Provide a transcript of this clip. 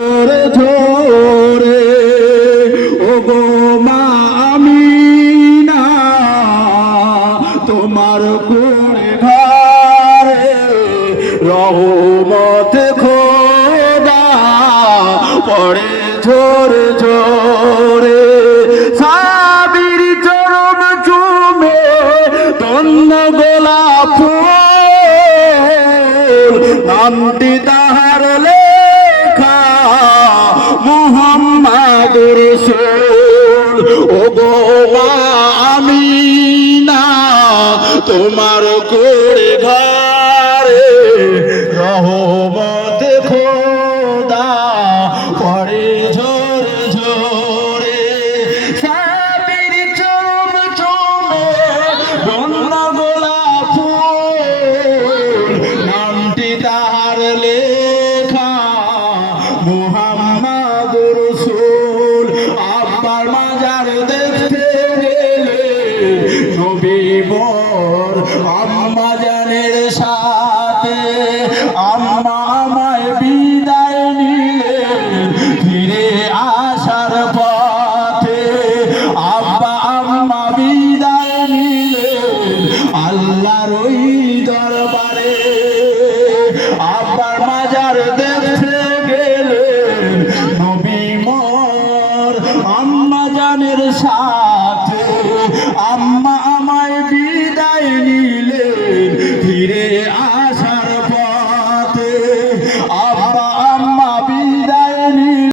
ঝরে ঝরে ও গো মা আমিনা তোমার কোলে ঘরে রহমত খোদা পড়ে ঝরে ঝরে সাবির চরণ চুমে তন্ন গোলাপ ফুল নামটি তাহার লেখা মুহাম্মদ রাসূল ও গো মা আমিনা তোমার কোলে ঘরে রহমত খোদা পড়ে ঝরে ঝরে সাবির চরণ চুমে তন্ন গোলাপ ফুল নামটি তাহার লেখা মুহাম্মদ রাসূল আব্বার মাজার দেখতে গেলে নবী মোর আম্মা জানের সাথে আম্মা আমায় বিদায় নিলে ফিরে আসার পথে আব্বা আম্মা বিদায় নিলে আল্লাহর ওই দরবারে আব্বার মাজার দেখতে গেলে নবী মোর আম্মা জানের সাথে